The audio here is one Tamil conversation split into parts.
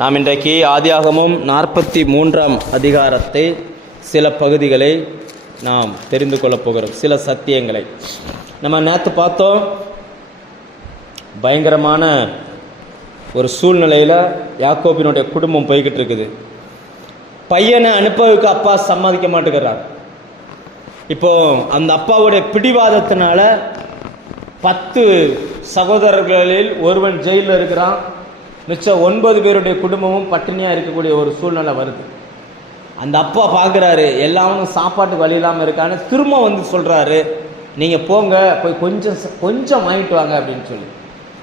நாம் இன்றைக்கு ஆதியாகமும் நாற்பத்தி மூன்றாம் அதிகாரத்தை சில பகுதிகளை நாம் தெரிந்து கொள்ளப் போகிறோம் சில சத்தியங்களை. நம்ம நேற்று பார்த்தோம் பயங்கரமான ஒரு சூழ்நிலையில் யாக்கோபினுடைய குடும்பம் போய்கிட்டு இருக்குது. பையனை அனுப்பவுக்கு அப்பா சம்மதிக்க மாட்டேங்கிறார். இப்போ அந்த அப்பாவுடைய பிடிவாதத்தினால பத்து சகோதரர்களில் ஒருவன் ஜெயிலில் இருக்கிறான் மிச்சம் ஒன்பது பேருடைய குடும்பமும் பட்டினியாக இருக்கக்கூடிய ஒரு சூழ்நிலை வருது. அந்த அப்பா பார்க்குறாரு எல்லாமும் சாப்பாட்டுக்கு வழி இல்லாமல் இருக்கான்னு திரும்ப வந்து சொல்கிறாரு நீங்கள் போங்க போய் கொஞ்சம் ச- கொஞ்சம் வாங்கிட்டு வாங்க அப்படின்னு சொல்லி.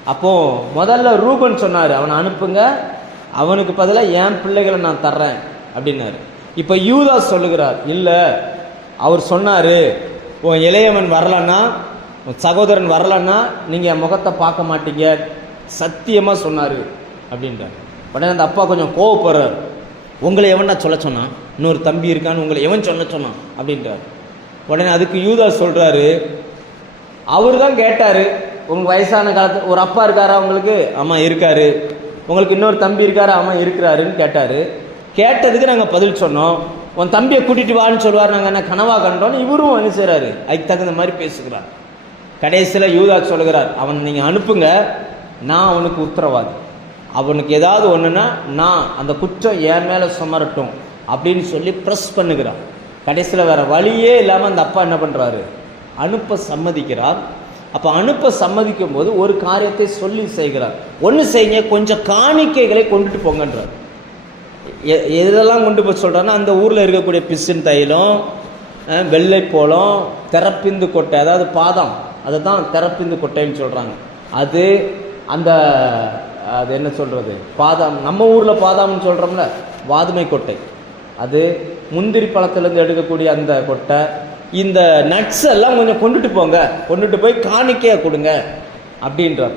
அப்போது முதல்ல ரூபன் சொன்னார் அவனை அனுப்புங்க அவனுக்கு பதிலாக என் பிள்ளைகளை நான் தர்றேன் அப்படின்னாரு. இப்போ யூதாஸ் சொல்லுகிறார் இல்லை அவர் சொன்னார் உன் இளையவன் வரலன்னா உன் சகோதரன் வரலன்னா நீங்கள் என் முகத்தை பார்க்க மாட்டீங்க சத்தியமாக சொன்னார். அப்படின்றார். உடனே அந்த அப்பா கொஞ்சம் கோவப்படுறார். உங்களை எவனா சொல்ல சொன்னான் இன்னொரு தம்பி இருக்கான்னு உங்களை எவன் சொல்ல சொன்னான் அப்படின்றார். உடனே அதுக்கு யூதா சொல்கிறாரு அவர் தான் கேட்டார் உங்கள் வயசான காலத்து ஒரு அப்பா இருக்காரா உங்களுக்கு? ஆமாம் இருக்காரு. உங்களுக்கு இன்னொரு தம்பி இருக்காரா? ஆமாம் இருக்கிறாருன்னு கேட்டார். கேட்டதுக்கு நாங்கள் பதில் சொன்னோம். உன் தம்பியை கூட்டிட்டு வான்னு சொல்லுவார் நாங்கள் என்ன கனவாக கண்டோன்னு இவரும் என்ன செய்கிறாரு அதுக்கு தகுந்த மாதிரி பேசுகிறார். கடைசியில் யூதா சொல்லுகிறார் அவன் நீங்கள் அனுப்புங்க நான் அவனுக்கு உத்தரவாதி அவனுக்கு ஏதாவது ஒன்றுன்னா நான் அந்த குற்றம் என் மேலே சுமரட்டும் அப்படின்னு சொல்லி ப்ரெஸ் பண்ணுகிறான். கடைசியில் வேற வழியே இல்லாமல் அந்த அப்பா என்ன பண்ணுறாரு அனுப்ப சம்மதிக்கிறார். அப்போ அனுப்ப சம்மதிக்கும் போது ஒரு காரியத்தை சொல்லி செய்கிறார். ஒன்று செய்யுங்க கொஞ்சம் காணிக்கைகளை கொண்டுட்டு போங்கன்றார். எ- எதெல்லாம் கொண்டு போய் சொல்கிறான்னா அந்த ஊரில் இருக்கக்கூடிய பிசின் தைலம் வெள்ளைப்போளம் திறப்பிந்து கொட்டை அதாவது பாதம். அதை தான் திறப்பிந்து கொட்டைன்னு சொல்கிறாங்க அது அந்த அது என்ன சொல்கிறது பாதாம் நம்ம ஊரில் பாதாம்னு சொல்கிறோம்ல வாதுமை கொட்டை. அது முந்திரி பழத்துலேருந்து எடுக்கக்கூடிய அந்த கொட்டை. இந்த நட்ஸ் எல்லாம் கொஞ்சம் கொண்டுட்டு போங்க. கொண்டுட்டு போய் காணிக்கையாக கொடுங்க. அப்படின்ற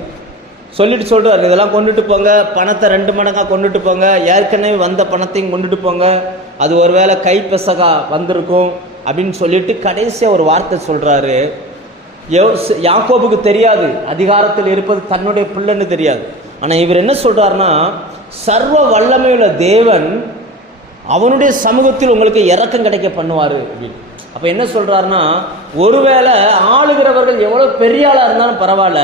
சொல்லிட்டு சொல்கிறார் இதெல்லாம் கொண்டுட்டு போங்க. பணத்தை ரெண்டு மடங்காக கொண்டுட்டு போங்க. ஏற்கனவே வந்த பணத்தையும் கொண்டுட்டு போங்க. அது ஒருவேளை கைப்பெசகா வந்திருக்கும். அப்படின்னு சொல்லிட்டு கடைசியாக ஒரு வார்த்தை சொல்கிறாரு யோஸ்- யாக்கோபுக்கு தெரியாது. அதிகாரத்தில் இருப்பது தன்னுடைய பிள்ளைன்னு தெரியாது. ஆனால் இவர் என்ன சொல்கிறாருன்னா சர்வ வல்லமையுள்ள தேவன் அவனுடைய சமூகத்தில் உங்களுக்கு இறக்கம் கிடைக்க பண்ணுவார். அப்படின்னு. அப்போ என்ன சொல்கிறாருன்னா ஒருவேளை ஆளுகிறவர்கள் எவ்வளோ பெரிய ஆளாக இருந்தாலும் பரவாயில்ல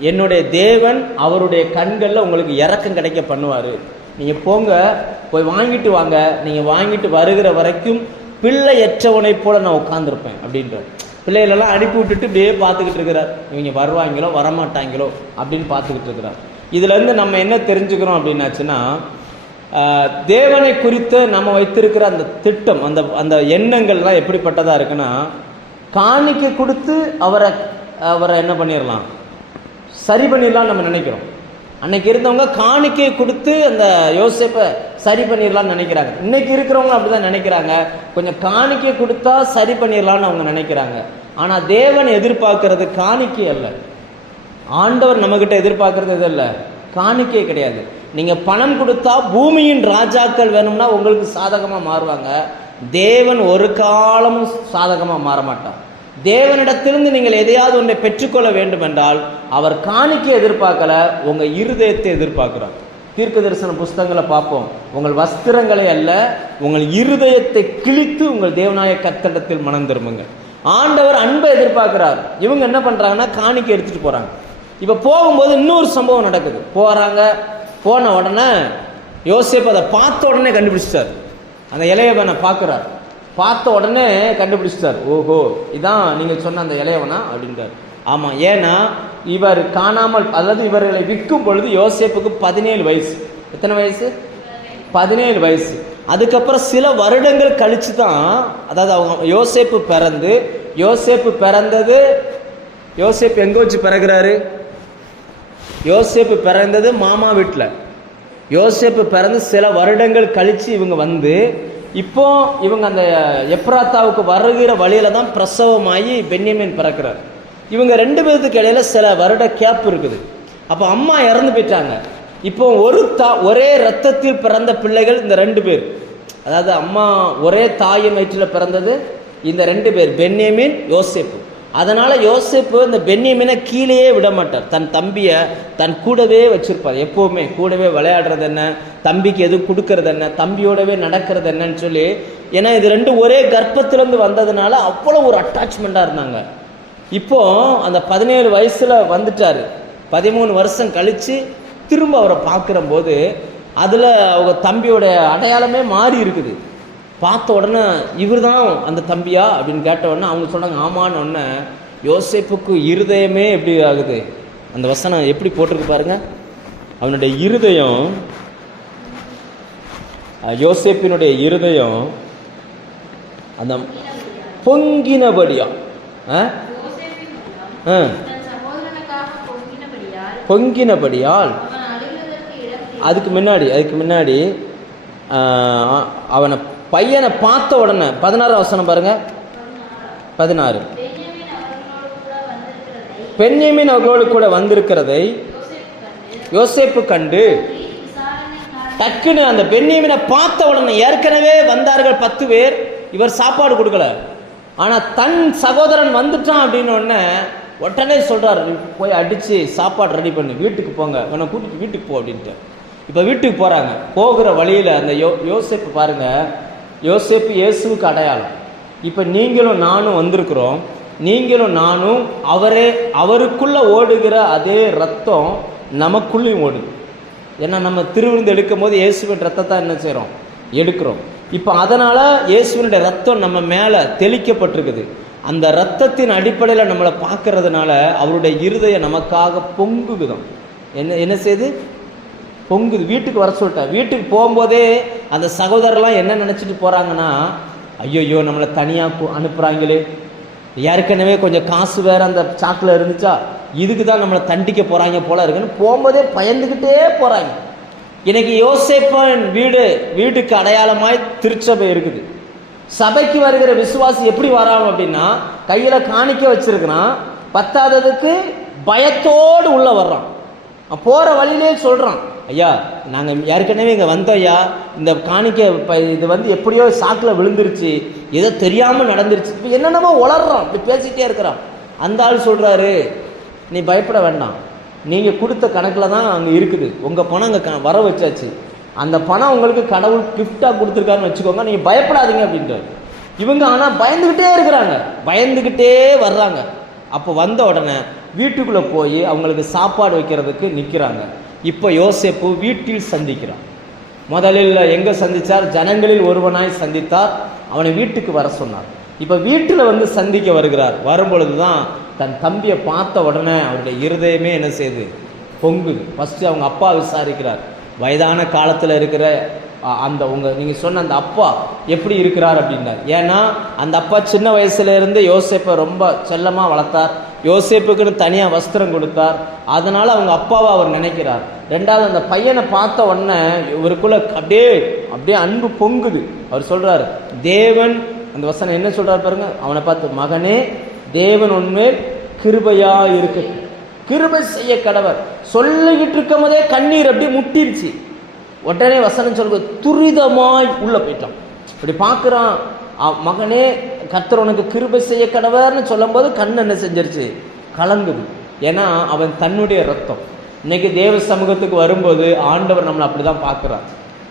என்னுடைய தேவன் அவருடைய கண்களில் உங்களுக்கு இறக்கம் கிடைக்க பண்ணுவார். நீங்கள் போங்க போய் வாங்கிட்டு வாங்க. நீங்கள் வாங்கிட்டு வருகிற வரைக்கும் பிள்ளையற்றவனைப் போல நான் உட்காந்துருப்பேன் அப்படின்ற பிள்ளைகளெல்லாம் அனுப்பி விட்டுட்டு இப்படியே பார்த்துக்கிட்டு இருக்கிறார். இவங்க வருவாங்களோ வரமாட்டாங்களோ? அப்படின்னு பார்த்துக்கிட்டு இருக்கிறார். இதுலேருந்து நம்ம என்ன தெரிஞ்சுக்கிறோம் அப்படின்னாச்சுன்னா தேவனை குறித்து நம்ம வைத்திருக்கிற அந்த திட்டம் அந்த அந்த எண்ணங்கள்லாம் எப்படிப்பட்டதாக இருக்குன்னா காணிக்கை கொடுத்து அவரை அவரை என்ன பண்ணிடலாம் சரி பண்ணிடலாம் நம்ம நினைக்கிறோம். அன்னைக்கு இருந்தவங்க காணிக்கை கொடுத்து அந்த யோசிப்பை சரி பண்ணிடலாம்னு நினைக்கிறாங்க. இன்னைக்கு இருக்கிறவங்க அப்படிதான் நினைக்கிறாங்க. கொஞ்சம் காணிக்கை கொடுத்தா சரி பண்ணிடலாம்னு அவங்க நினைக்கிறாங்க. ஆனால் தேவன் எதிர்பார்க்கறது காணிக்கை அல்ல. ஆண்டவர் நம்மகிட்ட எதிர்பார்க்கறது எது இல்லை காணிக்கை கிடையாது. நீங்க பணம் கொடுத்தா பூமியின் ராஜாக்கள் வேணும்னா உங்களுக்கு சாதகமாக மாறுவாங்க. தேவன் ஒரு காலமும் சாதகமாக மாற மாட்டான் தேவனிடத்திலிருந்து நீங்கள் எதையாவது ஒன்றை பெற்றுக்கொள்ள வேண்டும் என்றால் அவர் காணிக்கை எதிர்பார்க்கல உங்கள் இருதயத்தை எதிர்பார்க்கிறார். தீர்க்க தரிசன புஸ்தகங்களை பார்ப்போம். உங்கள் வஸ்திரங்களை அல்ல உங்கள் இருதயத்தை கிழித்து உங்கள் தேவநாய கத்தடத்தில் மனம் திரும்புங்க ஆண்டவர் அன்பை எதிர்பார்க்கிறார். இவங்க என்ன பண்றாங்கன்னா காணிக்கை எடுத்துட்டு போறாங்க. இப்போ போகும்போது இன்னொரு சம்பவம் நடக்குது. போகிறாங்க போன உடனே யோசிப்பு அதை பார்த்த உடனே கண்டுபிடிச்சிட்டார். அந்த இளையவனை பார்க்குறார். பார்த்த உடனே கண்டுபிடிச்சிட்டார். ஓஹோ இதான் நீங்கள் சொன்ன அந்த இளையவனா அப்படின்றார். ஆமாம் ஏன்னா இவர் காணாமல் அதாவது இவர்களை விற்கும் பொழுது யோசேப்புக்கு பதினேழு வயசு. எத்தனை வயசு? பதினேழு வயசு. அதுக்கப்புறம் சில வருடங்கள் கழித்து தான் அதாவது அவங்க யோசேப்பு பிறந்து யோசேப்பு பிறந்தது யோசேப்பு எங்கே வச்சு பிறகுறாரு யோசேப்பு பிறந்தது மாமா வீட்டில் யோசேப்பு பிறந்து சில வருடங்கள் கழித்து இவங்க வந்து இப்போ இவங்க அந்த எப்ராத்தாவுக்கு வருகிற வழியில தான் பிரசவமாகி பென்யமின் பிறக்கிறார். இவங்க ரெண்டு பேர்த்துக்கு இடையில சில வருட கேப் இருக்குது. அப்போ அம்மா இறந்து போயிட்டாங்க. இப்போ ஒரு தா ஒரே ரத்தத்தில் பிறந்த பிள்ளைகள் இந்த ரெண்டு பேர். அதாவது அம்மா ஒரே தாயின் வயிற்றில் பிறந்தது இந்த ரெண்டு பேர் பென்யமின் யோசேப்பு. அதனால் யோசிப்பு இந்த பென்னியமினை கீழேயே விட மாட்டார் தன் தம்பியை தன் கூடவே வச்சிருப்பார். எப்போவுமே கூடவே விளையாடுறது என்ன? தம்பிக்கு எதுவும் கொடுக்கறது என்ன? தம்பியோடவே நடக்கிறது என்னன்னு சொல்லி ஏன்னா இது ரெண்டும் ஒரே கர்ப்பத்திலேருந்து வந்ததுனால அவ்வளோ ஒரு அட்டாச்மெண்ட்டாக இருந்தாங்க. இப்போ அந்த பதினேழு வயசில் வந்துட்டார். பதிமூணு வருஷம் கழித்து திரும்ப அவரை பார்க்குற போது அதில் அவங்க தம்பியோட அடையாளமே மாறி இருக்குது. பார்த்த உடனே இவர் தான் அந்த தம்பியா அப்படின்னு கேட்ட உடனே அவங்க சொன்னாங்க ஆமான்னு உடனே யோசேப்புக்கு இருதயமே எப்படி ஆகுது? அந்த வசனம் எப்படி போட்டிருக்கு பாருங்க. அவனுடைய இருதயம் யோசேப்பினுடைய இருதயம் அந்த பொங்கினபடியா பொங்கினபடியால் அதுக்கு முன்னாடி அதுக்கு முன்னாடி அவனை பையனை பார்த்த உடனே பதினாறு வசனம் பாருங்க. பதினாறு. பென்யமீன் அவர்களோடு கூட வந்திருக்கிறதை பெண்ணியமின் அவர்களோடு கூட வந்திருக்கிறதை யோசேப்பு கண்டு டக்குன்னு அந்த பெண்ணியமினை பார்த்த உடனே ஏற்கனவே வந்தார்கள் பத்து பேர் இவர் சாப்பாடு கொடுக்கல. ஆனா தன் சகோதரன் வந்துட்டான் அப்படின்னு உடனே உடனே சொல்றாரு போய் அடிச்சு சாப்பாடு ரெடி பண்ணு வீட்டுக்கு போங்க. உன்னை கூட்டிட்டு வீட்டுக்கு போ அப்படின்ட்டு. இப்போ வீட்டுக்கு போறாங்க. போகிற வழியில அந்த யோ யோசேப்பு பாருங்க யோசேப்பு இயேசுவுக்கு அடையாளம். இப்போ நீங்களும் நானும் வந்திருக்கிறோம். நீங்களும் நானும் அவரே அவருக்குள்ளே ஓடுகிற அதே ரத்தம் நமக்குள்ளேயும் ஓடுது. ஏன்னா நம்ம திருவிருந்து எடுக்கும் போது இயேசுவின் ரத்தத்தை என்ன செய்கிறோம் எடுக்கிறோம். இப்போ அதனால் இயேசுவினுடைய ரத்தம் நம்ம மேலே தெளிக்கப்பட்டிருக்குது. அந்த ரத்தத்தின் அடிப்படையில் நம்மளை பார்க்கறதுனால அவருடைய இருதயம் நமக்காக பொங்குகுதம். என்ன என்ன செய்து? பொங்குது. வீட்டுக்கு வர சொல்லிட்டேன். வீட்டுக்கு போகும்போதே அந்த சகோதரர்லாம் என்ன நினச்சிட்டு போகிறாங்கன்னா ஐயோ நம்மளை தனியாக அனுப்புகிறாங்களே ஏற்கனவே கொஞ்சம் காசு வேறு அந்த சாக்கில் இருந்துச்சா இதுக்கு தான் நம்மளை தண்டிக்க போகிறாங்க போல இருக்குன்னு போகும்போதே பயந்துக்கிட்டே போகிறாங்க இன்னைக்கு யோசேப்பன் வீடு வீட்டுக்கு அடையாளமாய் திருச்சபை இருக்குது. சபைக்கு வருகிற விசுவாசி எப்படி வராங்க அப்படின்னா கையில் காணிக்க வச்சிருக்கிறான். பத்தாததுக்கு பயத்தோடு உள்ளே வர்றான். போகிற வழியிலே சொல்கிறான் ஐயா நாங்கள் ஏற்கனவே இங்கே வந்தோம் ஐயா. இந்த காணிக்க இப்போ இது வந்து எப்படியோ சாக்கில் விழுந்துருச்சு. ஏதோ தெரியாமல் நடந்துருச்சு. இப்போ என்னென்னமோ உளறான் இப்படி பேசிகிட்டே இருக்கிறான் அந்த ஆள் சொல்கிறாரு நீ பயப்பட வேண்டாம். நீங்கள் கொடுத்த கணக்கில் தான் அங்கே இருக்குது. உங்கள் பணம் அங்கே க- வர வச்சாச்சு. அந்த பணம் உங்களுக்கு கடவுள் கிஃப்டாக கொடுத்துருக்காருன்னு வச்சுக்கோங்க. நீங்கள் பயப்படாதீங்க அப்படின்ட்டு. இவங்க ஆனால் பயந்துகிட்டே இருக்கிறாங்க. பயந்துக்கிட்டே வர்றாங்க. அப்போ வந்த உடனே வீட்டுக்குள்ளே போய் அவங்களுக்கு சாப்பாடு வைக்கிறதுக்கு நிற்கிறாங்க இப்போ யோசேப்பு வீட்டில் சந்திக்கிறான். முதலில் எங்கே சந்தித்தார் ஜனங்களில் ஒருவனாய் சந்தித்தார். அவனை வீட்டுக்கு வர சொன்னார். இப்போ வீட்டில் வந்து சந்திக்க வருகிறார். வரும்பொழுது தான் தன் தம்பியை பார்த்த உடனே அவருடைய இருதயமே என்ன செய்யுது பொங்குது ஃபஸ்ட்டு அவங்க அப்பா விசாரிக்கிறார். வயதான காலத்தில் இருக்கிற அந்த உங்கள் நீங்கள் சொன்ன அந்த அப்பா எப்படி இருக்கிறார் அப்படின்னார். ஏன்னா அந்த அப்பா சின்ன வயசுலேருந்து யோசிப்பை ரொம்ப செல்லமாக வளர்த்தார். யோசேப்புக்குன்னு தனியாக வஸ்திரம் கொடுத்தார். அதனால் அவங்க அப்பாவை அவர் நினைக்கிறார். ரெண்டாவது அந்த பையனை பார்த்த உடனே இவருக்குள்ள அப்படியே அப்படியே அன்பு பொங்குது. அவர் சொல்கிறார் தேவன் அந்த வசனம் என்ன சொல்கிறார் பாருங்க அவனை பார்த்து மகனே தேவன் உண்மையில் கிருபையாக இருக்கு. கிருபை செய்ய கடவர். சொல்லிக்கிட்டு இருக்கும் போதே கண்ணீர் அப்படியே முட்டிருச்சு. உடனே வசனம் சொல்லுது துரிதமாய் உள்ளே போயிட்டான். இப்படி பார்க்குறான் மகனே கத்தர் உனக்கு கிருபை செய்ய கடவர்னு சொல்லும்போது கண் என்ன செஞ்சிருச்சு? கலங்குது. ஏன்னா அவன் தன்னுடைய ரத்தம். இன்னைக்கு தேவ சமூகத்துக்கு வரும்போது ஆண்டவர் நம்மளை அப்படிதான் பார்க்குறார்.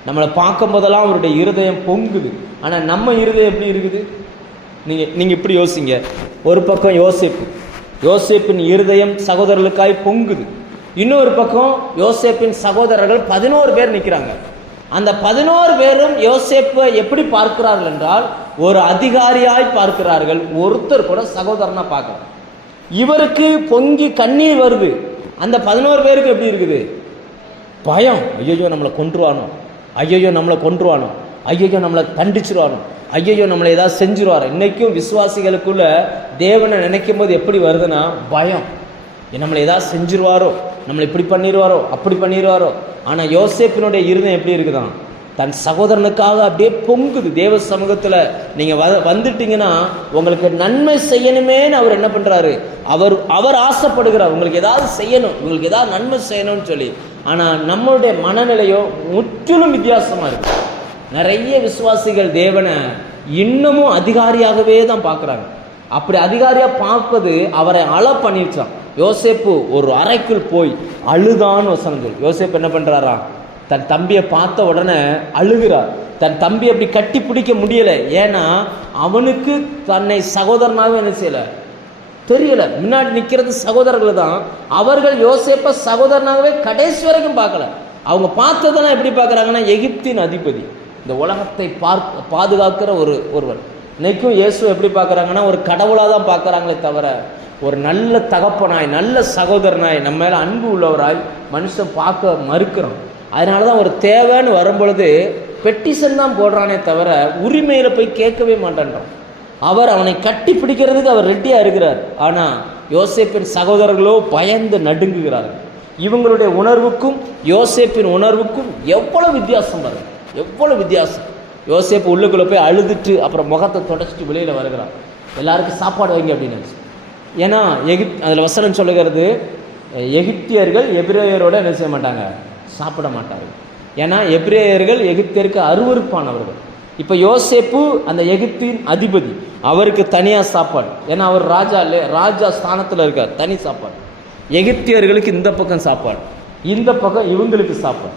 நம்மளை பார்க்கும் போதெல்லாம் அவருடைய இருதயம் பொங்குது. ஆனால் நம்ம இருதயம் எப்படி இருக்குது? நீங்கள் நீங்கள் இப்படி யோசிங்க. ஒரு பக்கம் யோசிப்பு. யோசேப்பின் இருதயம் சகோதரர்களுக்காய் பொங்குது. இன்னொரு பக்கம் யோசேப்பின் சகோதரர்கள் பதினோரு பேர் நிற்கிறாங்க அந்த பதினோரு பேரும் யோசேப்பை எப்படி பார்க்கிறார்கள் என்றால் ஒரு அதிகாரியாய் பார்க்கிறார்கள். ஒருத்தர் கூட சகோதரனாக பார்க்கல. இவருக்கு பொங்கி கண்ணீர் வருது. அந்த பதினோரு பேருக்கு எப்படி இருக்குது? பயம். ஐயோ நம்மளை கொன்றுவானோ? ஐயோ நம்மளை கொன்றுவானோ? ஐயோ நம்மளை தண்டிச்சிருவானோ? ஐயோ நம்மளை ஏதாவது செஞ்சிருவார்? இன்னைக்கும் விசுவாசிகளுக்குள்ள தேவனை நினைக்கும் போது எப்படி வருதுன்னா பயம். நம்மளை ஏதாவது செஞ்சிருவாரோ? நம்மளை இப்படி பண்ணிடுவாரோ அப்படி பண்ணிடுவாரோ ஆனால் யோசேப்பினுடைய இருதம் எப்படி இருக்குதான்? தன் சகோதரனுக்காக அப்படியே பொங்குது. தேவ சமூகத்தில் நீங்கள் வ வந்துட்டீங்கன்னா உங்களுக்கு நன்மை செய்யணுமேன்னு அவர் என்ன பண்ணுறாரு அவர் அவர் ஆசைப்படுகிறார். உங்களுக்கு ஏதாவது செய்யணும். உங்களுக்கு ஏதாவது நன்மை செய்யணும்னு சொல்லி. ஆனால் நம்மளுடைய மனநிலையோ முற்றிலும் வித்தியாசமாக இருக்கு. நிறைய விசுவாசிகள் தேவனை இன்னமும் அதிகாரியாகவே தான் பார்க்குறாங்க. அப்படி அதிகாரியாக பார்ப்பது அவரை அழ பண்ணிடுச்சான் யோசேப்பு ஒரு அறைக்குள் போய் அழுதான்னு வசனம் சொல்லு யோசேப்பு என்ன பண்ணுறாரா தன் தம்பியை பார்த்த உடனே அழுகிறார். தன் தம்பி அப்படி கட்டி பிடிக்க முடியலை. ஏன்னா அவனுக்கு தன்னை சகோதரனாக என்ன செய்யலை? தெரியலை. முன்னாடி நிற்கிறது சகோதரர்கள் தான். அவர்கள் யோசேப்ப சகோதரனாகவே கடைசி வரைக்கும் பார்க்கல. அவங்க பார்த்ததெல்லாம் எப்படி பார்க்குறாங்கன்னா எகிப்தின் அதிபதி. இந்த உலகத்தை பார்க்க பாதுகாக்கிற ஒரு ஒருவர். இன்னைக்கும் இயேசு எப்படி பார்க்குறாங்கன்னா ஒரு கடவுளாக தான் பார்க்குறாங்களே தவிர ஒரு நல்ல தகப்பனாய் நல்ல சகோதரனாய் நம்ம மேலே அன்பு உள்ளவராய் மனுஷன் பார்க்க மறுக்கிறோம் அதனால தான் ஒரு தேவைன்னு வரும்பொழுது பெட்டிஷன் தான் போடுறானே தவிர உரிமையில் போய் கேட்கவே மாட்டேன்றான். அவர் அவனை கட்டி பிடிக்கிறதுக்கு அவர் ரெட்டியாக இருக்கிறார். ஆனால் யோசேப்பின் சகோதரர்களோ பயந்து நடுங்குகிறார்கள். இவங்களுடைய உணர்வுக்கும் யோசேப்பின் உணர்வுக்கும் எவ்வளோ வித்தியாசம் வருது எவ்வளோ வித்தியாசம். யோசேப்பு உள்ளுக்குள்ளே போய் அழுதுட்டு அப்புறம் முகத்தை தொடச்சிட்டு வெளியில் வருகிறான். எல்லாருக்கும் சாப்பாடு வைங்க அப்படின்னு ஏன்னா எகிப் அதில் வசனம் சொல்லுகிறது எகிப்தியர்கள் எபிரேயரோட என்ன செய்ய மாட்டாங்க? சாப்பிட மாட்டார்கள் ஏன்னா எப்ரேயர்கள் எகிப்தியருக்கு அருவருப்பானவர்கள். இப்போ யோசேப்பு அந்த எகிப்தின் அதிபதி. அவருக்கு தனியாக சாப்பாடு. ஏன்னா அவர் ராஜா இல்லை ராஜா ஸ்தானத்தில் இருக்கார் தனி சாப்பாடு. எகிப்தியர்களுக்கு இந்த பக்கம் சாப்பாடு. இந்த பக்கம் இவங்களுக்கு சாப்பாடு.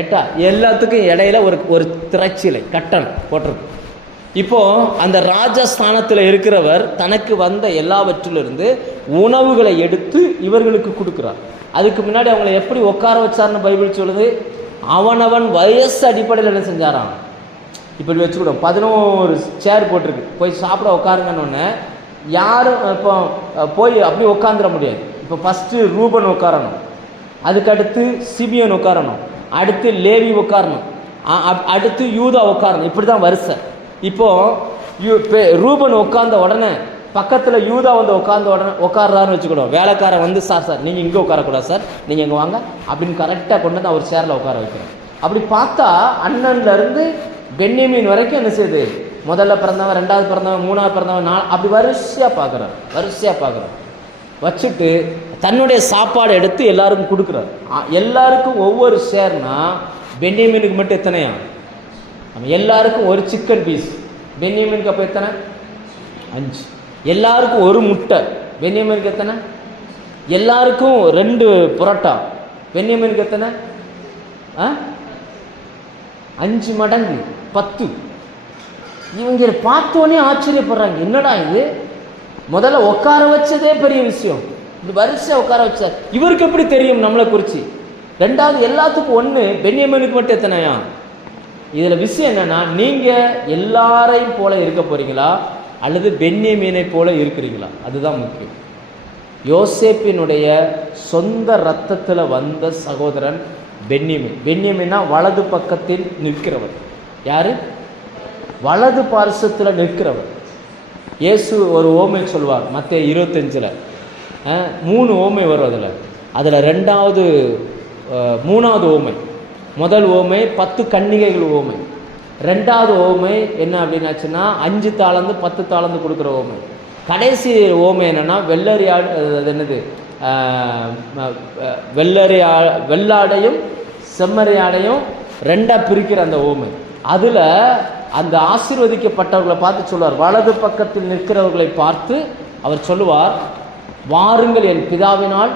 ஏட்டா எல்லாத்துக்கும் இடையில ஒரு ஒரு திரைச்சிலை கட்டணம் போட்டிருக்கு. இப்போ அந்த ராஜஸ்தானத்தில் இருக்கிறவர் தனக்கு வந்த எல்லாவற்றிலிருந்து உணவுகளை எடுத்து இவர்களுக்கு கொடுக்குறார். அதுக்கு முன்னாடி அவங்களை எப்படி உட்கார வச்சார்னு பைபிள் சொல்லுது? அவனவன் வயசு அடிப்படையில் என்ன செஞ்சாராம்? இப்படி வச்சுக்கூட பதினோரு சேர் போட்டிருக்கு. போய் சாப்பிட உட்காருங்கன்னு யாரும் இப்போ போய் அப்படியே உட்காந்துட முடியாது. இப்போ ஃபஸ்ட்டு ரூபன் உட்காரணும். அதுக்கடுத்து சிபியன் உட்காரணும். அடுத்து லேவி உட்காரணும். அடுத்து யூதா உட்காரணும். இப்படி தான் வரிசை. இப்போது யூ- ரூபன் உட்கார்ந்த உடனே பக்கத்தில் யூதா வந்து உட்காந்த உடனே உட்கார்றாருன்னு வச்சுக்கணும். வேலைக்காரன் வந்து சார் சார் நீங்கள் இங்கே உட்காரக்கூடாது சார். நீங்கள் இங்கே வாங்க அப்படின்னு கரெக்டாக கொண்டு வந்து அவர் சேரில் உட்கார வைக்கிறோம் அப்படி பார்த்தா அண்ணன்லேருந்து பென்னிமீன் வரைக்கும் என்ன செய்யுது? முதல்ல பிறந்தவன் ரெண்டாவது பிறந்தவன் மூணாவது பிறந்தவன் நாலு அப்படி வரிசையாக பார்க்குறாரு. வரிசையாக பார்க்குறாரு. வச்சுட்டு தன்னுடைய சாப்பாடு எடுத்து எல்லாருக்கும் கொடுக்குறாரு. எல்லாருக்கும் ஒவ்வொரு ஷேர்னா பென்னியமீனுக்கு மட்டும் எத்தனையா? நம்ம எல்லாருக்கும் ஒரு சிக்கன் பீஸ் பென்னியமீனுக்கு அப்போ எத்தனை? அஞ்சு. எல்லாருக்கும் ஒரு முட்டை. பென்னியமீனுக்கு எத்தனை? எல்லாருக்கும் ரெண்டு புரோட்டா. பென்னியமீனுக்கு எத்தனை? ஆ? அஞ்சு மடங்கு. பத்து. இவங்க பார்த்தோன்னே ஆச்சரியப்படுறாங்க. என்னடா இது? முதல்ல உட்கார வச்சதே பெரிய விஷயம். இந்த வரிசை உட்கார வச்சார். இவருக்கு எப்படி தெரியும் நம்மளை குறித்து ரெண்டாவது எல்லாத்துக்கும் ஒன்று பென்யமனுக்கு மட்டும் எத்தனையா? இதில் விஷயம் என்னன்னா நீங்கள் எல்லாரையும் போல இருக்க போகிறீங்களா அல்லது பென்யமீனை போல இருக்கிறீங்களா அதுதான் முக்கியம். யோசேப்பினுடைய சொந்த ரத்தத்தில் வந்த சகோதரன் பென்யமின் பென்யமின்னா வலது பக்கத்தில் நிற்கிறவர். யாரு? வலது பார்சத்தில் நிற்கிறவர். இயேசு ஒரு ஓமை சொல்வார் மற்ற இருபத்தஞ்சில். மூணு ஓமை வரும் அதில். அதில் ரெண்டாவது மூணாவது ஓமை. முதல் ஓமை பத்து கன்னிகைகள் ஓமை. ரெண்டாவது ஓமை என்ன அப்படின்னாச்சுன்னா அஞ்சு தாளந்து பத்து தாளந்து கொடுக்குற ஓமை. கடைசி ஓமை என்னன்னா வெள்ளரியாடு அது என்னது? வெள்ளரியா வெள்ளாடையும் செம்மறியாடையும் ரெண்டாக பிரிக்கிற அந்த ஓமை. அதில் அந்த ஆசீர்வதிக்கப்பட்டவர்களை பார்த்து சொல்வார். வலது பக்கத்தில் நிற்கிறவர்களை பார்த்து அவர் சொல்லுவார் வாருங்கள் என் பிதாவினால்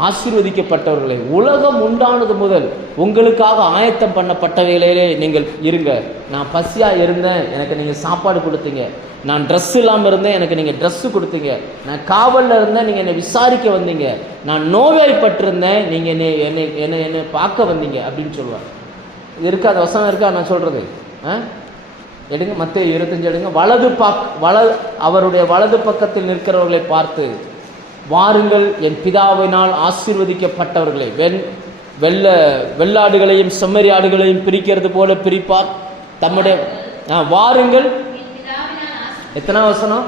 ஆசீர்வதிக்கப்பட்டவர்களே உலகம் உண்டானது முதல் உங்களுக்காக ஆயத்தம் பண்ணப்பட்டவைகளிலே நீங்கள் இருங்க. நான் பசியாக இருந்தேன் எனக்கு நீங்கள் சாப்பாடு கொடுத்தீங்க. நான் ட்ரெஸ் இல்லாமல் இருந்தேன் எனக்கு நீங்கள் ட்ரெஸ்ஸு கொடுத்தீங்க. நான் காவலில் இருந்தேன் நீங்கள் என்னை விசாரிக்க வந்தீங்க. நான் நோய்வாய்ப்பட்டிருந்தேன் நீங்கள் என்னை என்னை என்னை என்னை பார்க்க வந்தீங்க அப்படின்னு சொல்லுவார் இருக்கா? அந்த வசனம் இருக்கா? நான் சொல்கிறது ஆ? எடுங்க மற்ற இருபத்தஞ்சு எடுங்க. வலது பாக் வல அவருடைய வலது பக்கத்தில் நிற்கிறவர்களை பார்த்து வாருங்கள் என் பிதாவினால் ஆசீர்வதிக்கப்பட்டவர்களை. வெண் வெள்ள வெள்ளாடுகளையும் செம்மறி ஆடுகளையும் பிரிக்கிறது போல பிரிப்பார். தம்முடைய ஆ, வாருங்கள். எத்தனை வசனம்?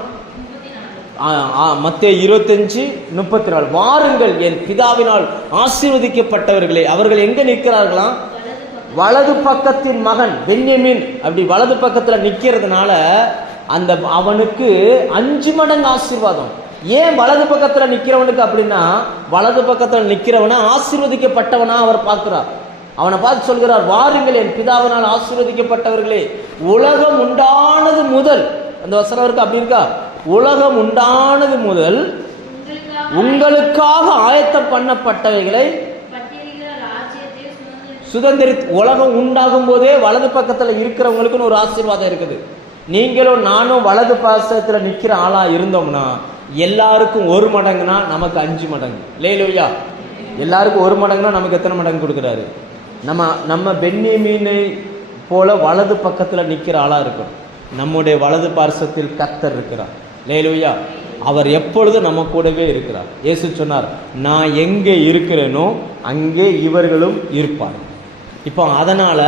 மத்திய இருபத்தஞ்சு முப்பத்தி நாலு வாருங்கள் என் பிதாவினால் ஆசீர்வதிக்கப்பட்டவர்களே. அவர்கள் எங்க நிற்கிறார்களாம்? வலது பக்கத்தின் மகன் பென்யமின். அப்படி வலது பக்கத்தில் நிற்கிறதுனால அந்த அவனுக்கு அஞ்சு மடங்கு ஆசீர்வாதம். ஏன் வலது பக்கத்தில் நிற்கிறவனுக்கு அப்படின்னா வலது பக்கத்தில் நிற்கிறவனை ஆசீர்வதிக்கப்பட்டவனா அவர் பார்க்கிறார். அவனை பார்த்து சொல்கிறார் வாருங்கள் என் பிதாவினால் ஆசீர்வதிக்கப்பட்டவர்களே உலகம் உண்டானது முதல் அந்த வசனம் இருக்கு? அப்படி இருக்கா? உலகம் உண்டானது முதல் உங்களுக்காக ஆயத்தம் பண்ணப்பட்டவைகளை பட்டியலிடுகிற சுதந்திரி உலகம் உண்டாகும் போதே வலது பக்கத்தில் இருக்கிறவங்களுக்குன்னு ஒரு ஆசீர்வாதம் இருக்குது. நீங்களும் நானும் வலது பாசத்தில் நிற்கிற ஆளாக இருந்தோம்னா எல்லாருக்கும் ஒரு மடங்குனா நமக்கு அஞ்சு மடங்கு. லேலுயா. எல்லாருக்கும் ஒரு மடங்குனா நமக்கு எத்தனை மடங்கு கொடுக்குறாரு? நம்ம நம்ம பென்னிமீனை போல வலது பக்கத்தில் நிற்கிற ஆளாக இருக்கணும். நம்முடைய வலது பார்சத்தில் கத்தர் இருக்கிறார். லேலுயா. அவர் எப்பொழுதும் நம்ம கூடவே இருக்கிறார். இயேசு சொன்னார் நான் எங்கே இருக்கிறேனோ அங்கே இவர்களும் இருப்பார் இப்போ அதனால்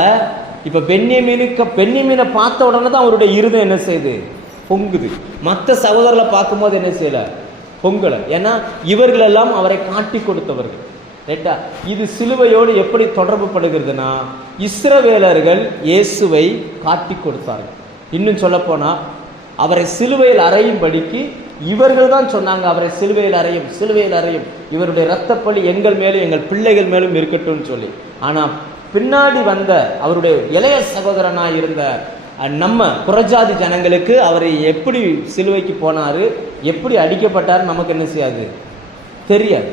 இப்போ பெண்ணியமீனுக்கு பெண்ணியமீனை பார்த்த உடனே தான் அவருடைய இருதம் என்ன செய்யுது? பொங்குது. மற்ற சகோதரர்களை பார்க்கும்போது என்ன செய்யலை? பொங்கலை. ஏன்னா இவர்களெல்லாம் அவரை காட்டி கொடுத்தவர்கள். ரைட்டா இது சிலுவையோடு எப்படி தொடர்பு படுகிறதுனா இஸ்ரவேலர்கள் இயேசுவை காட்டி கொடுத்தார்கள். இன்னும் சொல்லப்போனால் அவரை சிலுவையில் அறையும்படிக்கு இவர்கள் தான் சொன்னாங்க அவரை சிலுவையில் அறையும் சிலுவையில் அறையும். இவருடைய இரத்தப்பழி எங்கள் மேலும் எங்கள் பிள்ளைகள் மேலும் இருக்கட்டும்னு சொல்லி. ஆனால் பின்னாடி வந்த அவருடைய இளைய சகோதரனாக இருந்த நம்ம புறஜாதி ஜனங்களுக்கு அவரை எப்படி சிலுவைக்கு போனார் எப்படி அடிக்கப்பட்டார் நமக்கு என்ன செய்யாது? தெரியாது.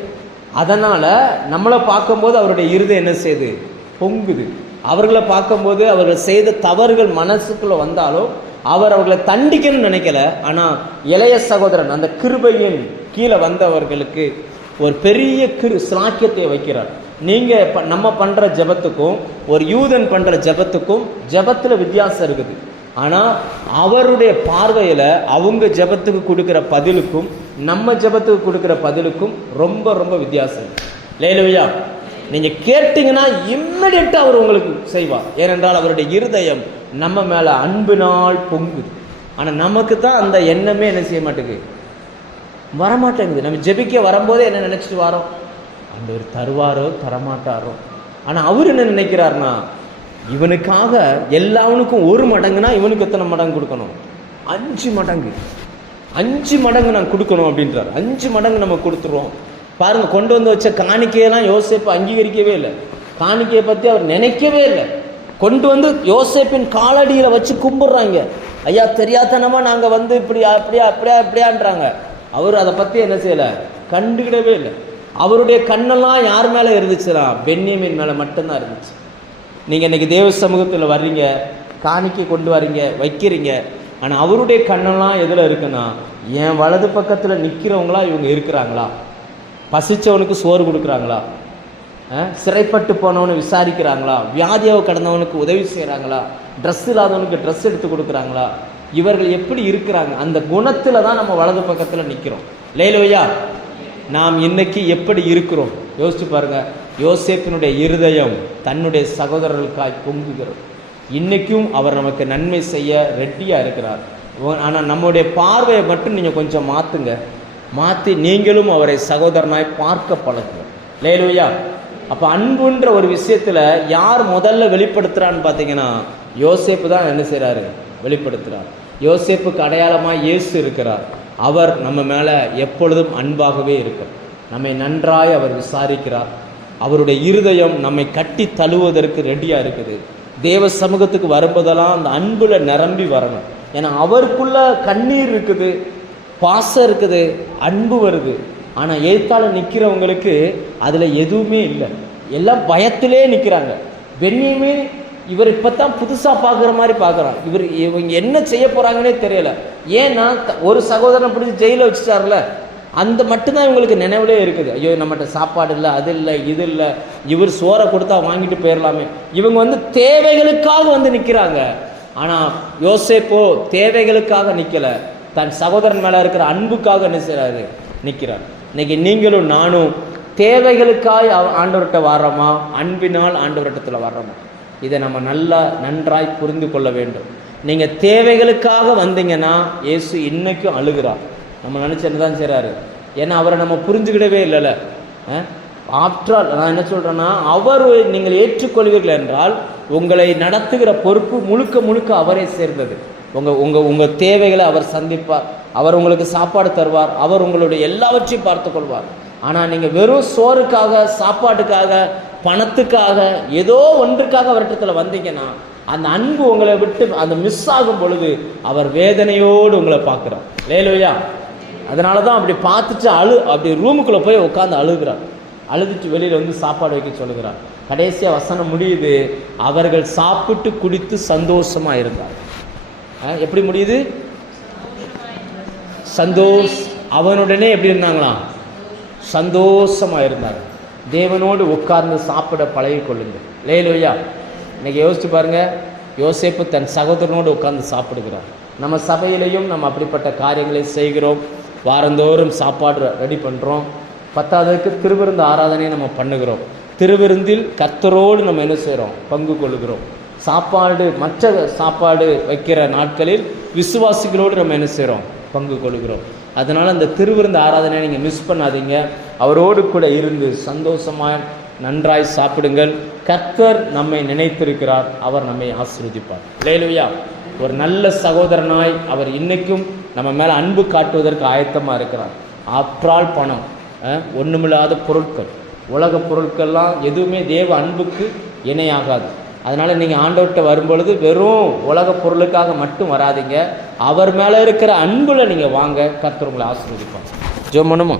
அதனால் நம்மளை பார்க்கும்போது அவருடைய இருதை என்ன செய்யுது? பொங்குது. அவர்களை பார்க்கும்போது அவர்கள் செய்த தவறுகள் மனசுக்குள்ளே வந்தாலும் அவர் அவர்களை தண்டிக்கணும்னு நினைக்கல. ஆனால் இளைய சகோதரன் அந்த கிருபையின் கீழே வந்தவர்களுக்கு ஒரு பெரிய கிரு சாக்கியத்தை வைக்கிறார். நீங்கள் நம்ம பண்ணுற ஜெபத்துக்கும் ஒரு யூதன் பண்ணுற ஜெபத்துக்கும் ஜபத்தில் வித்தியாசம் இருக்குது. ஆனால் அவருடைய பார்வையில் அவங்க ஜெபத்துக்கு கொடுக்குற பதிலுக்கும் நம்ம ஜெபத்துக்கு கொடுக்குற பதிலுக்கும் ரொம்ப ரொம்ப வித்தியாசம் லேலுவையா நீங்கள் கேட்டிங்கன்னா இம்மிடியட்டாக அவர் உங்களுக்கு செய்வார். ஏனென்றால் அவருடைய இருதயம் நம்ம மேலே அன்பு நாள் பொங்குது. ஆனால் நமக்கு தான் அந்த எண்ணமே என்ன செய்ய மாட்டேங்குது? வரமாட்டேங்குது. நம்ம ஜெபிக்க வரும்போதே என்ன நினச்சிட்டு வரோம்? ஆண்டவர் தருவாரோ தரமாட்டாரோ. ஆனால் அவர் என்ன நினைக்கிறார்னா இவனுக்காக எல்லாவனுக்கும் ஒரு மடங்குனா இவனுக்கு எத்தனை மடங்கு கொடுக்கணும்? அஞ்சு மடங்கு. அஞ்சு மடங்கு நான் கொடுக்கணும் அப்படின்றார். அஞ்சு மடங்கு நம்ம கொடுத்துருவோம். பாருங்கள் கொண்டு வந்து வச்ச காணிக்கையெல்லாம் யோசேப்பு அங்கீகரிக்கவே இல்லை. காணிக்கையை பற்றி அவர் நினைக்கவே இல்லை. கொண்டு வந்து யோசேப்பின் காலடியில் வச்சு கும்பிட்றாங்க. ஐயா தெரியாதனமாக நாங்கள் வந்து இப்படி அப்படியா அப்படியா இப்படியான்றாங்க அவர் அதை பற்றி என்ன செய்யலை? கண்டுக்கிடவே இல்லை. அவருடைய கண்ணெல்லாம் யார் மேலே இருந்துச்சுன்னா பென்னியமின் மேலே மட்டும்தான் இருந்துச்சு. நீங்கள் இன்றைக்கி தேவ சமூகத்தில் வர்றீங்க காணிக்கை கொண்டு வரீங்க வைக்கிறீங்க ஆனால் அவருடைய கண்ணெல்லாம் எதில் இருக்குன்னா என் வலது பக்கத்தில் நிற்கிறவங்களா இவங்க இருக்கிறாங்களா? பசித்தவனுக்கு சோறு கொடுக்குறாங்களா? சிறைப்பட்டு போனவனை விசாரிக்கிறாங்களா? வியாதியாக கடந்தவனுக்கு உதவி செய்கிறாங்களா ட்ரெஸ் இல்லாதவனுக்கு ட்ரெஸ் எடுத்து கொடுக்குறாங்களா? இவர்கள் எப்படி இருக்கிறாங்க? அந்த குணத்தில் தான் நம்ம வலது பக்கத்தில் நிற்கிறோம் லேலோயா நாம் இன்னைக்கு எப்படி இருக்கிறோம்? யோசிச்சு பாருங்க. யோசேப்பினுடைய இருதயம் தன்னுடைய சகோதரர்களுக்காய் பொங்குகிறது. இன்னைக்கும் அவர் நமக்கு நன்மை செய்ய ரெட்டியாக இருக்கிறார். ஆனால் நம்முடைய பார்வையை மட்டும் நீங்கள் கொஞ்சம் மாற்றுங்க மாற்றி நீங்களும் அவரை சகோதரனாய் பார்க்க பழகுங்க. லேலுயா. அப்போ அன்புன்ற ஒரு விஷயத்தில் யார் முதல்ல வெளிப்படுத்துறான்னு பார்த்தீங்கன்னா யோசேப்பு தான் என்ன செய்கிறாரு வெளிப்படுத்துகிறார் யோசேப்புக்கு அடையாளமாக இயேசு இருக்கிறார். அவர் நம்ம மேலே எப்பொழுதும் அன்பாகவே இருக்கும். நம்மை நன்றாய் அவர் விசாரிக்கிறார். அவருடைய இருதயம் நம்மை கட்டி தழுவதற்கு ரெடியாக இருக்குது. தேவ சமூகத்துக்கு வரும்போதெல்லாம் அந்த அன்புல நிரம்பி வரணும். ஏன்னா அவருக்குள்ள கண்ணீர் இருக்குது பாசம் இருக்குது அன்பு வருது. ஆனால் எதிர்த்தால நிற்கிறவங்களுக்கு அதில் எதுவுமே இல்லை. எல்லாம் பயத்திலே நிற்கிறாங்க வெண்ணியுமே இவர் இப்போ தான் புதுசாக பார்க்குற மாதிரி பார்க்குறான் இவர் இவங்க என்ன செய்ய போகிறாங்கன்னே தெரியல. ஏன்னா ஒரு சகோதரனை பிடிச்சி ஜெயிலில் வச்சுட்டார்ல அந்த மட்டும்தான் இவங்களுக்கு நினைவுலே இருக்குது. ஐயோ நம்மகிட்ட சாப்பாடு இல்லை அது இல்லை இது இல்லை. இவர் சோறை கொடுத்தா வாங்கிட்டு போயிடலாமே இவங்க வந்து தேவைகளுக்காக வந்து நிற்கிறாங்க ஆனால் யோசேப்போ தேவைகளுக்காக நிற்கலை தன் சகோதரன் மேலே இருக்கிற அன்புக்காக நினைச்சாரு நிற்கிறார் இன்னைக்கு நீங்களும் நானும் தேவைகளுக்காய் ஆண்டவர்கிட்ட வர்றோமா? அன்பினால் ஆண்டவரிடத்தில் வர்றோமா? இதை நம்ம நல்லா நன்றாய் புரிந்து கொள்ள வேண்டும். நீங்கள் தேவைகளுக்காக வந்தீங்கன்னா இயேசு இன்னைக்கும் அழுகிறார் நம்ம நினச்சி என்ன தான் செய்கிறாரு ஏன்னா அவரை நம்ம புரிஞ்சுக்கிடவே இல்லைல்ல. ஆஃப்டர் நான் என்ன சொல்கிறேன்னா அவர் நீங்கள் ஏற்றுக்கொள்வீர்கள் என்றால் உங்களை நடத்துகிற பொறுப்பு முழுக்க முழுக்க அவரே சேர்ந்தது. உங்கள் உங்கள் உங்கள் தேவைகளை அவர் சந்திப்பார். அவர் உங்களுக்கு சாப்பாடு தருவார். அவர் உங்களுடைய எல்லாவற்றையும் பார்த்து கொள்வார். ஆனால் நீங்கள் வெறும் சோறுக்காக சாப்பாட்டுக்காக பணத்துக்காக ஏதோ ஒன்றுக்காக வருட்டத்தில் வந்தீங்கன்னா அந்த அன்பு உங்களை விட்டு அந்த மிஸ் ஆகும் பொழுது அவர் வேதனையோடு உங்களை பார்க்குறார். லேலுயா. அதனால தான் அப்படி பார்த்துட்டு அழு அப்படி ரூமுக்குள்ளே போய் உட்காந்து அழுகிறார். அழுதுட்டு வெளியில் வந்து சாப்பாடு வைக்க சொல்லுகிறார். கடைசியாக வசனம் முடியுது அவர்கள் சாப்பிட்டு குடித்து சந்தோஷமாக இருந்தார். எப்படி முடியுது? சந்தோஷ் அவனுடனே எப்படி இருந்தாங்களாம்? சந்தோஷமாக இருந்தார். தேவனோடு உட்கார்ந்து சாப்பிட பழகி கொள்ளுங்கள் லேலுயா இன்னைக்கு யோசிச்சு பாருங்கள் யோசேப்பு தன் சகோதரனோடு உட்கார்ந்து சாப்பிடுகிறார். நம்ம சபையிலையும் நம்ம அப்படிப்பட்ட காரியங்களை செய்கிறோம். வாரந்தோறும் சாப்பாடு ரெடி பண்ணுறோம் பத்தாவதுக்கு திருவிருந்து ஆராதனையை நம்ம பண்ணுகிறோம். திருவிருந்தில் கத்தரோடு நம்ம என்ன செய்கிறோம் பங்கு கொள்கிறோம் சாப்பாடு மற்ற சாப்பாடு வைக்கிற நாட்களில் விசுவாசிகளோடு நம்ம என்ன செய்கிறோம் பங்கு கொள்கிறோம் அதனால் அந்த திருவிருந்த ஆராதனையை நீங்கள் மிஸ் பண்ணாதீங்க. அவரோடு கூட இருந்து சந்தோஷமாய் நன்றாய் சாப்பிடுங்கள். கர்த்தர் நம்மை நினைத்திருக்கிறார். அவர் நம்மை ஆசீர்வதிப்பார். லேலுயா ஒரு நல்ல சகோதரனாய் அவர் இன்னைக்கும் நம்ம மேலே அன்பு காட்டுவதற்கு ஆயத்தமாக இருக்கிறார். ஆற்றால் பணம் ஒன்றுமில்லாத பொருட்கள். உலக பொருட்கள்லாம் எதுவுமே தேவ அன்புக்கு இணையாகாது. அதனால் நீங்கள் ஆண்டவர்கிட்ட வரும்பொழுது வெறும் உலக பொருளுக்காக மட்டும் வராதீங்க. அவர் மேலே இருக்கிற அன்புல நீங்கள் வாங்க. கத்துறவங்களை உங்களை ஜோ பண்ணுமா